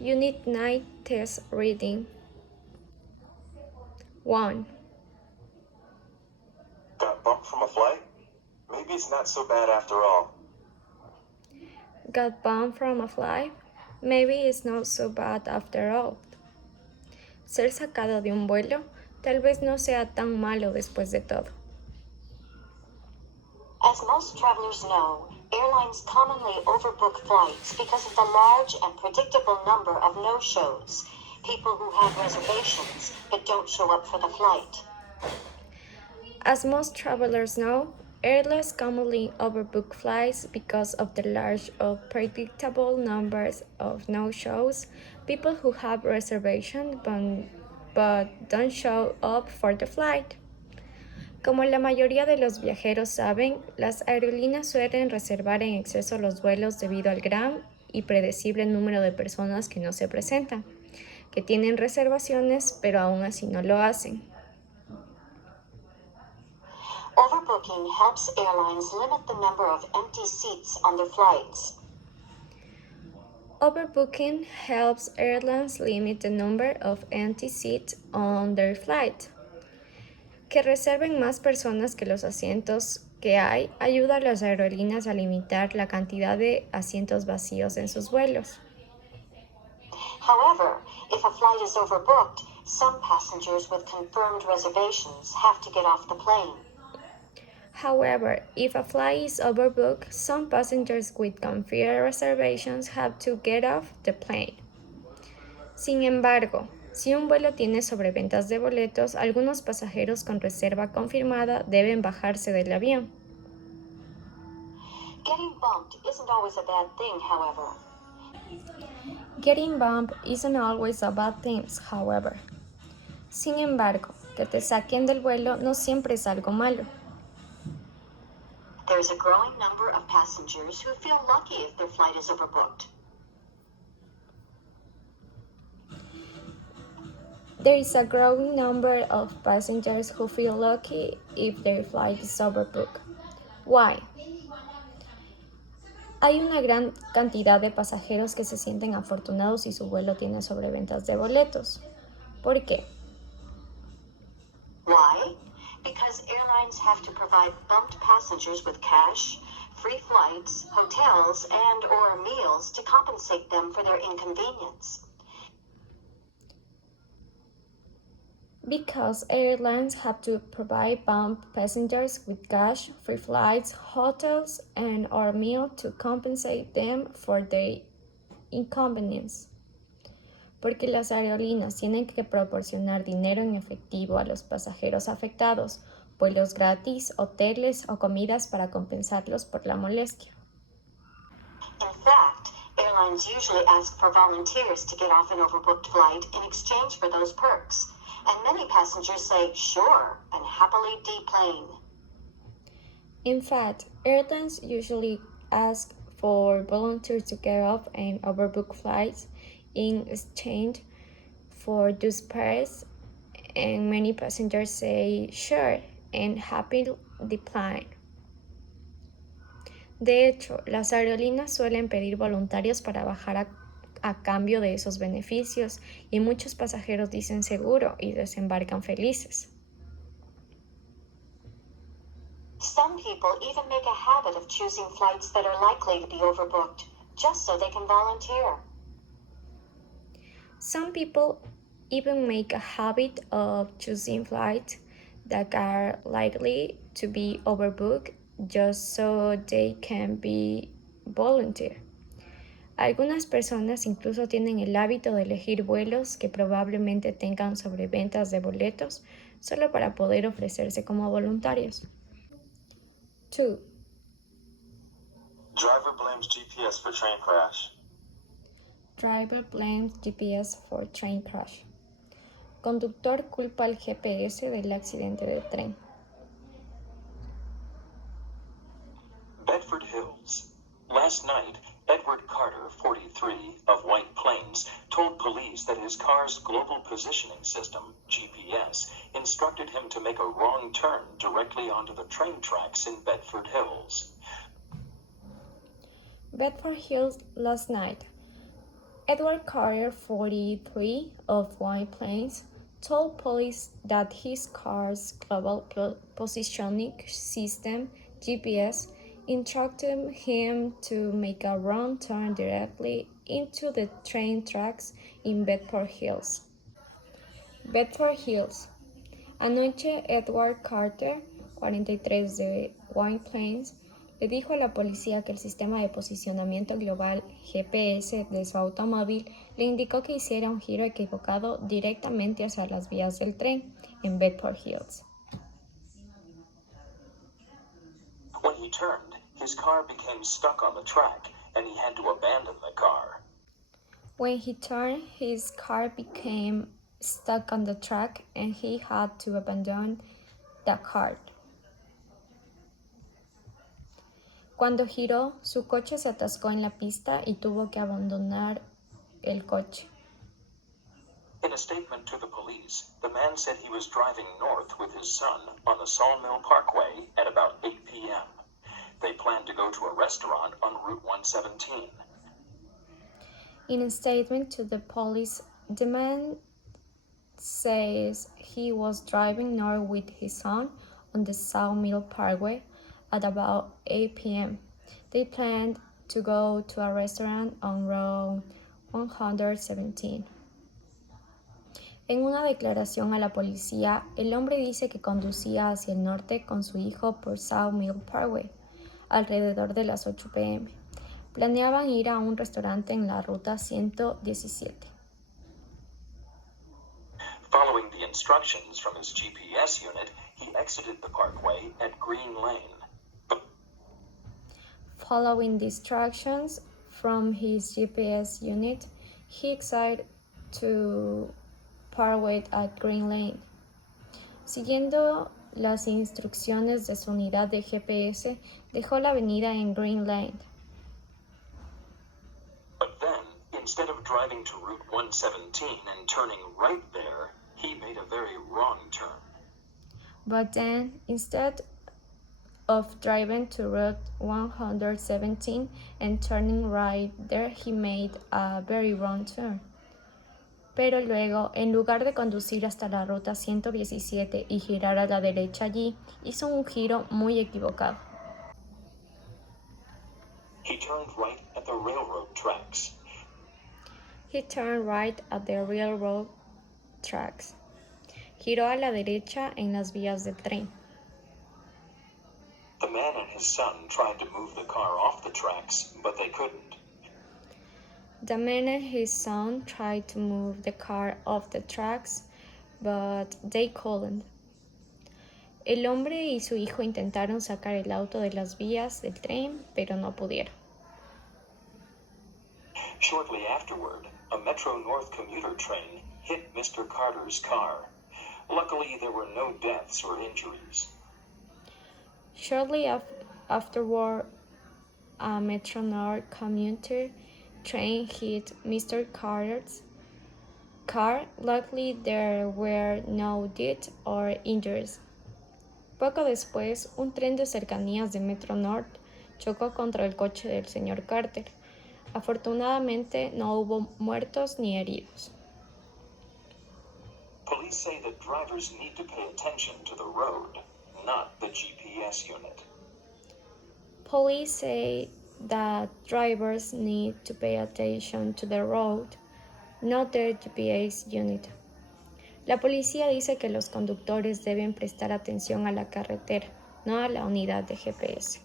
Unit 9 Test Reading 1. Got bumped from a flight? Maybe it's not so bad after all. Got bumped from a flight? Maybe it's not so bad after all. Ser sacado de un vuelo tal vez no sea tan malo después de todo. As most travelers know, airlines commonly overbook flights because of the large and predictable number of no-shows, people who have reservations but don't show up for the flight. As most travelers know, airlines commonly overbook flights because of the large or predictable numbers of no-shows, people who have reservations but don't show up for the flight. Como la mayoría de los viajeros saben, las aerolíneas suelen reservar en exceso los vuelos debido al gran y predecible número de personas que no se presentan, que tienen reservaciones pero aún así no lo hacen. Overbooking helps airlines limit the number of empty seats on their flights. Overbooking helps airlines limit the number of empty seats on their flight. Que reserven más personas que los asientos que hay ayuda a las aerolíneas a limitar la cantidad de asientos vacíos en sus vuelos. However, if a flight is overbooked, some passengers with confirmed reservations have to get off the plane. However, if a flight is overbooked, some passengers with confirmed reservations have to get off the plane. Sin embargo, si un vuelo tiene sobreventas de boletos, algunos pasajeros con reserva confirmada deben bajarse del avión. Getting bumped isn't always a bad thing, however. Getting bumped isn't always a bad thing, however. Sin embargo, que te saquen del vuelo no siempre es algo malo. There's a growing number of passengers who feel lucky if their flight is overbooked. There is a growing number of passengers who feel lucky if their flight is overbooked. Why? Hay una gran cantidad de pasajeros que se sienten afortunados si su vuelo tiene sobreventas de boletos. ¿Por qué? Why? Because airlines have to provide bumped passengers with cash, free flights, hotels, and/or meals to compensate them for their inconvenience. Because airlines have to provide bumped passengers with cash, free flights, hotels, and/or meal to compensate them for their inconvenience. Porque las aerolíneas tienen que proporcionar dinero en efectivo a los pasajeros afectados, vuelos gratis, hoteles o comidas para compensarlos por la molestia. In fact, airlines usually ask for volunteers to get off an overbooked flight in exchange for those perks, and many passengers say sure and happily deplane. In fact, airlines usually ask for volunteers to get off an overbooked flight in exchange for those perks, and many passengers say sure and happily decline. De hecho, las aerolíneas suelen pedir voluntarios para bajar a cambio de esos beneficios y muchos pasajeros dicen seguro y desembarcan felices. Some people even make a habit of choosing flights that are likely to be overbooked, just so they can volunteer. Some people even make a habit of choosing flights that are likely to be overbooked just so they can be volunteer. Algunas personas incluso tienen el hábito de elegir vuelos que probablemente tengan sobreventas de boletos solo para poder ofrecerse como voluntarios. 2. Driver blames GPS for train crash. Driver blames GPS for train crash. Conductor culpa al GPS del accidente de tren. Bedford Hills. Last night, Edward Carter, 43, of White Plains, told police that his car's global positioning system, GPS, instructed him to make a wrong turn directly onto the train tracks in Bedford Hills. Bedford Hills last night. Edward Carter, 43, of White Plains, told police that his car's global positioning system (GPS) instructed him to make a wrong turn directly into the train tracks in Bedford Hills. Bedford Hills. Anoche Edward Carter, 43, de White Plains, le dijo a la policía que el sistema de posicionamiento global GPS de su automóvil le indicó que hiciera un giro equivocado directamente hacia las vías del tren en Bedford Hills. When he turned, his car became stuck on the track and he had to abandon the car. When he turned, his car became stuck on the track and he had to abandon the car. Cuando giró, su coche se atascó en la pista y tuvo que abandonar el coche. In a statement to the police, the man said he was driving north with his son on the Sawmill Parkway at about 8 p.m. They planned to go to a restaurant on Route 117. In a statement to the police, the man says he was driving north with his son on the Sawmill Parkway at about 8 p.m. They planned to go to a restaurant on Route 117. En una declaración a la policía, el hombre dice que conducía hacia el norte con su hijo por Sawmill Parkway alrededor de las 8 p.m. Planeaban ir a un restaurante en la ruta 117. Following the instructions from his GPS unit, he exited the parkway at Green Lane. Following the instructions from his GPS unit, he exited to Parkway at Green Lane. Siguiendo las instrucciones de su unidad de GPS, dejó la avenida en Green Lane. But then, instead of driving to Route 117 and turning right there, he made a very wrong turn. But then, instead of driving to Route 117 and turning right there, he made a very wrong turn. Pero luego, en lugar de conducir hasta la ruta 117 y girar a la derecha allí, hizo un giro muy equivocado. He turned right at the railroad tracks. He turned right at the railroad tracks. Giró a la derecha en las vías del tren. The man and his son tried to move the car off the tracks, but they couldn't. The man and his son tried to move the car off the tracks, but they couldn't. El hombre y su hijo intentaron sacar el auto de las vías del tren, pero no pudieron. Shortly afterward, a Metro North commuter train hit Mr. Carter's car. Luckily, there were no deaths or injuries. Shortly afterward, a Metro North commuter train hit Mr. Carter's car. Luckily, there were no deaths or injuries. Poco después, un tren de cercanías de Metro North chocó contra el coche del señor Carter. Afortunadamente, no hubo muertos ni heridos. Police say that drivers need to pay attention to the road, not the GPS unit. Police say that drivers need to pay attention to the road, not the GPS unit. La policía dice que los conductores deben prestar atención a la carretera, no a la unidad de GPS.